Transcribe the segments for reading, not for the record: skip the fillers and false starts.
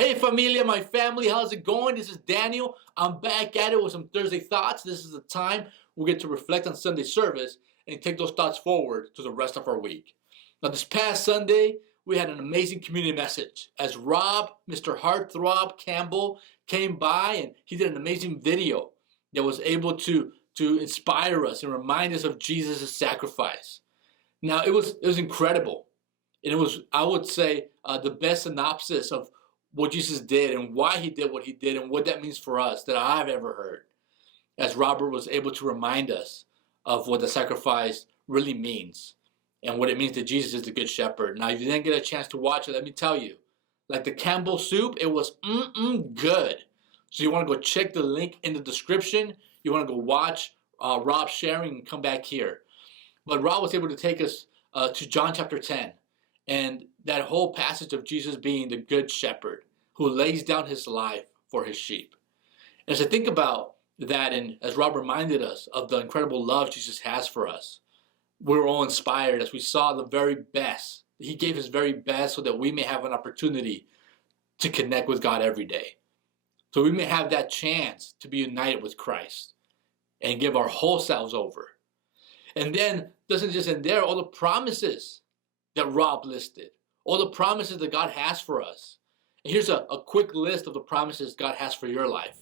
Hey familia, my family, how's it going? This is Daniel. I'm back at it with some Thursday thoughts. This is the time we get to reflect on Sunday service and take those thoughts forward to the rest of our week. Now this past Sunday, we had an amazing community message as Rob, Mr. Heartthrob Campbell, came by and he did an amazing video that was able to inspire us and remind us of Jesus' sacrifice. Now it was incredible. And it was, I would say, the best synopsis of what Jesus did and why he did what he did and what that means for us that I've ever heard. As Robert was able to remind us of what the sacrifice really means and what it means that Jesus is the good shepherd. Now, if you didn't get a chance to watch it, let me tell you, like the Campbell soup, it was good. So you want to go check the link in the description. You want to go watch Rob sharing and come back here. But Rob was able to take us to John chapter 10. And that whole passage of Jesus being the good shepherd who lays down his life for his sheep. And as I think about that, and as Rob reminded us of the incredible love Jesus has for us, we're all inspired as we saw the very best. He gave his very best so that we may have an opportunity to connect with God every day. So we may have that chance to be united with Christ and give our whole selves over. And then doesn't just end there, all the promises that Rob listed, all the promises that God has for us. And here's a quick list of the promises God has for your life.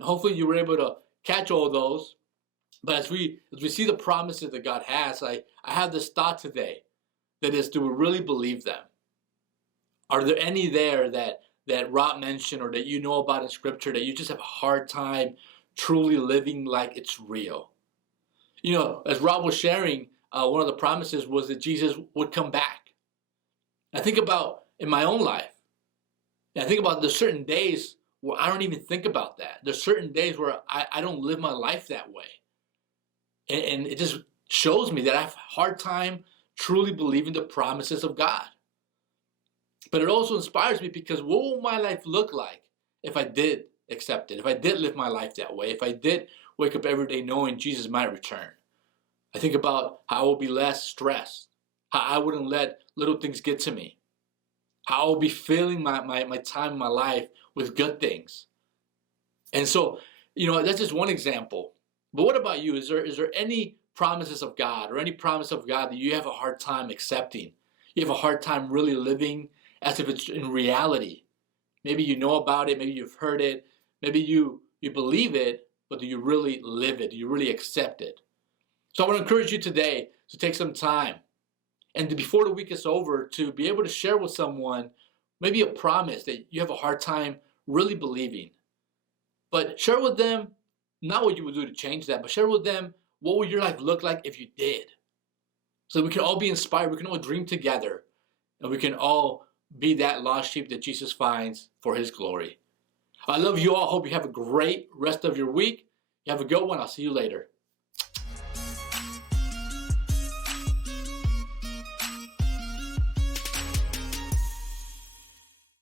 Hopefully you were able to catch all those. But as we see the promises that God has, I have this thought today. That is, do we really believe them? Are there any there that Rob mentioned or that you know about in Scripture that you just have a hard time truly living like it's real? You know, as Rob was sharing, one of the promises was that Jesus would come back. I think about in my own life. I think about there's certain days where I don't even think about that. There's certain days where I don't live my life that way. And it just shows me that I have a hard time truly believing the promises of God. But it also inspires me because what will my life look like if I did accept it, if I did live my life that way, if I did wake up every day knowing Jesus might return? I think about how I will be less stressed, how I wouldn't let little things get to me, how I will be filling my time in my life with good things. And so, you know, that's just one example. But what about you? Is there any promises of God or any promise of God that you have a hard time accepting? You have a hard time really living as if it's in reality. Maybe you know about it, maybe you've heard it, maybe you believe it, but do you really live it? Do you really accept it? So I want to encourage you today to take some time and before the week is over to be able to share with someone maybe a promise that you have a hard time really believing. But share with them not what you would do to change that, but share with them what would your life look like if you did. So that we can all be inspired, we can all dream together, and we can all be that lost sheep that Jesus finds for his glory. I love you all. Hope you have a great rest of your week. You have a good one. I'll see you later.